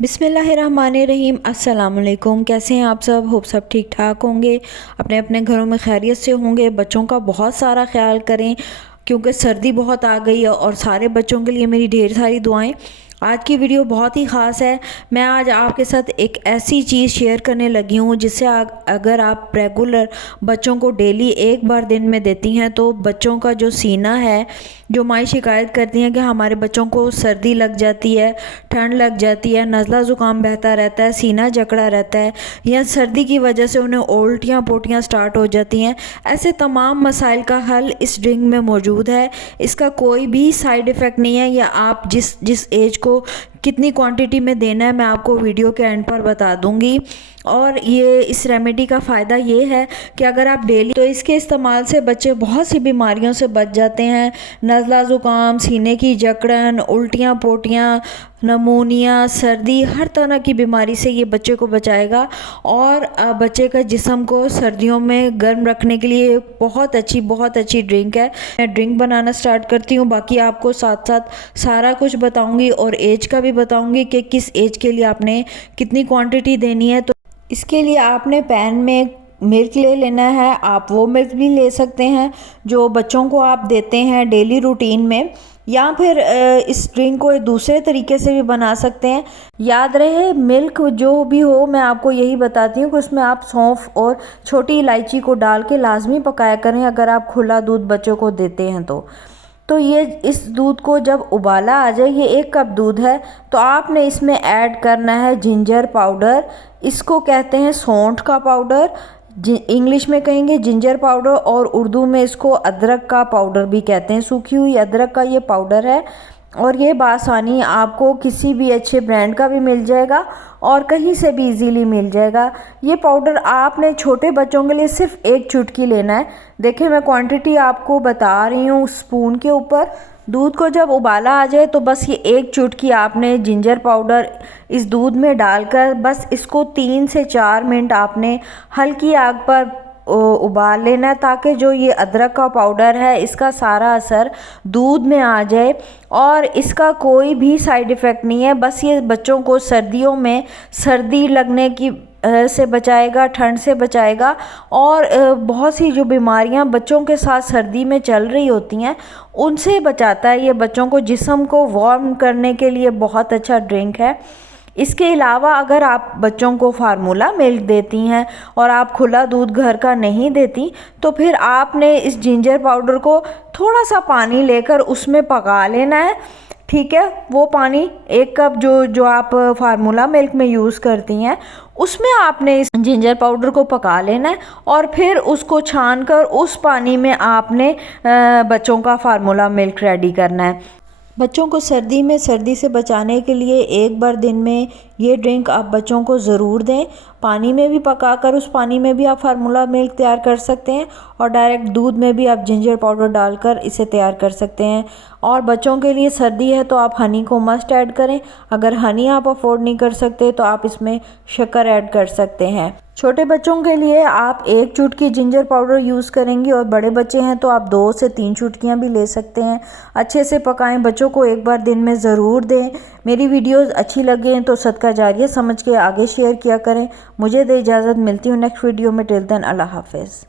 बिस्मिल्लाहिर्रहमानिर्रहीम। अस्सलाम वालेकुम। कैसे हैं आप सब? होप सब ठीक ठाक होंगे, अपने अपने घरों में खैरियत से होंगे। बच्चों का बहुत सारा ख्याल करें क्योंकि सर्दी बहुत आ गई है और सारे बच्चों के लिए मेरी ढेर सारी दुआएं। आज की वीडियो बहुत ही ख़ास है। मैं आज आपके साथ एक ऐसी चीज़ शेयर करने लगी हूँ जिससे अगर आप रेगुलर बच्चों को डेली एक बार दिन में देती हैं तो बच्चों का जो सीना है, जो माँ शिकायत करती हैं कि हमारे बच्चों को सर्दी लग जाती है, ठंड लग जाती है, नज़ला ज़ुकाम बहता रहता है, सीना जकड़ा रहता है, या सर्दी की वजह से उन्हें उल्टियाँ पोटियाँ स्टार्ट हो जाती हैं, ऐसे तमाम मसाइल का हल इस ड्रिंक में मौजूद है। इसका कोई भी साइड इफ़ेक्ट नहीं है, या आप जिस एज को कितनी क्वांटिटी में देना है मैं आपको वीडियो के एंड पर बता दूंगी। और ये इस रेमेडी का फ़ायदा ये है कि अगर आप डेली तो इसके इस्तेमाल से बच्चे बहुत सी बीमारियों से बच जाते हैं। नज़ला ज़ुकाम, सीने की जकड़न, उल्टियाँ पोटियाँ, नमूनिया, सर्दी, हर तरह की बीमारी से ये बच्चे को बचाएगा और बच्चे का जिस्म को सर्दियों में गर्म रखने के लिए बहुत अच्छी ड्रिंक है। मैं ड्रिंक बनाना स्टार्ट करती हूँ, बाकी आपको साथ साथ सारा कुछ बताऊँगी और एज का भी बताऊँगी कि किस एज के लिए आपने कितनी क्वांटिटी देनी है। तो इसके लिए आपने पैन में मिल्क ले लेना है। आप वो मिल्क भी ले सकते हैं जो बच्चों को आप देते हैं डेली रूटीन में, या फिर इस ड्रिंक को एक दूसरे तरीके से भी बना सकते हैं। याद रहे, मिल्क जो भी हो मैं आपको यही बताती हूँ कि उसमें आप सौंफ और छोटी इलायची को डाल के लाजमी पकाया करें अगर आप खुला दूध बच्चों को देते हैं तो ये इस दूध को जब उबाला आ जाए, ये 1 कप दूध है, तो आपने इसमें ऐड करना है जिंजर पाउडर। इसको कहते हैं सौंठ का पाउडर, इंग्लिश में कहेंगे जिंजर पाउडर, और उर्दू में इसको अदरक का पाउडर भी कहते हैं। सूखी हुई अदरक का ये पाउडर है और ये बासानी आपको किसी भी अच्छे ब्रांड का भी मिल जाएगा और कहीं से भी इजीली मिल जाएगा। ये पाउडर आपने छोटे बच्चों के लिए सिर्फ 1 चुटकी लेना है। देखिए मैं क्वांटिटी आपको बता रही हूँ स्पून के ऊपर। दूध को जब उबाला आ जाए तो बस ये 1 चुटकी आपने जिंजर पाउडर इस दूध में डालकर बस इसको 3 से 4 मिनट आपने हल्की आग पर उबाल लेना, ताकि जो ये अदरक का पाउडर है इसका सारा असर दूध में आ जाए। और इसका कोई भी साइड इफ़ेक्ट नहीं है, बस ये बच्चों को सर्दियों में सर्दी लगने की से बचाएगा, ठंड से बचाएगा, और बहुत सी जो बीमारियां बच्चों के साथ सर्दी में चल रही होती हैं उनसे बचाता है। ये बच्चों को जिस्म को वार्म करने के लिए बहुत अच्छा ड्रिंक है। इसके अलावा अगर आप बच्चों को फार्मूला मिल्क देती हैं और आप खुला दूध घर का नहीं देती, तो फिर आपने इस जिंजर पाउडर को थोड़ा सा पानी लेकर उसमें पका लेना है। ठीक है, वो पानी 1 कप जो आप फार्मूला मिल्क में यूज़ करती हैं उसमें आपने इस जिंजर पाउडर को पका लेना है और फिर उसको छान कर उस पानी में आपने बच्चों का फार्मूला मिल्क रेडी करना है। बच्चों को सर्दी से बचाने के लिए एक बार दिन में ये ड्रिंक आप बच्चों को ज़रूर दें। पानी में भी पकाकर उस पानी में भी आप फार्मूला मिल्क तैयार कर सकते हैं और डायरेक्ट दूध में भी आप जिंजर पाउडर डालकर इसे तैयार कर सकते हैं। और बच्चों के लिए सर्दी है तो आप हनी को मस्ट ऐड करें। अगर हनी आप अफोर्ड नहीं कर सकते तो आप इसमें शक्कर ऐड कर सकते हैं। छोटे बच्चों के लिए आप 1 चुटकी जिंजर पाउडर यूज़ करेंगी और बड़े बच्चे हैं तो आप 2 से 3 चुटकियाँ भी ले सकते हैं। अच्छे से पकाएं, बच्चों को एक बार दिन में ज़रूर दें। मेरी वीडियोस अच्छी लगें तो सदका जारिया समझ के आगे शेयर किया करें। मुझे दे इजाज़त, मिलती हूँ नेक्स्ट वीडियो में। टिल देन अल्लाह हाफ़िज़।